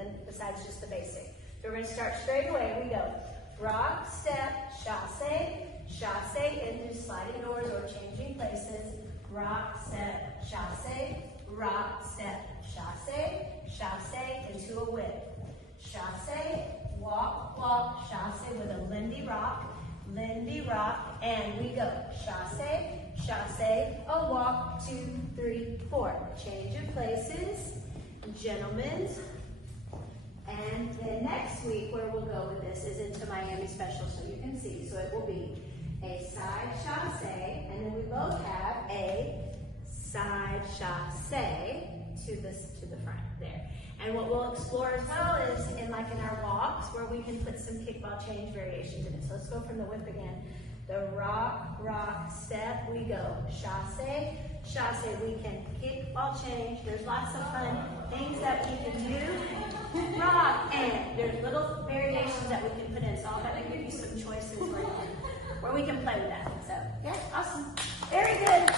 than besides just the basic. So we're going to start straight away. We go rock, step, chasse into sliding doors or changing places. Rock, step, chasse into a whip. Chasse, walk, chasse with a Lindy rock, and we go. Chasse, a walk, 2, 3, 4. Change of places, gentlemen's. And then next week, where we'll go with this is into Miami Special, so you can see. So it will be a side chasse, and then we both have a side chasse to the front there. And what we'll explore as well is in our walks where we can put some kickball change variations in it. So let's go from the whip again. The rock, step, we go. Chasse, we can kickball change. There's lots of fun things that we can do. Rock, and there's little variations that we can put in. So I'll have to give you some choices where we can play with that. So, yeah, awesome. Very good.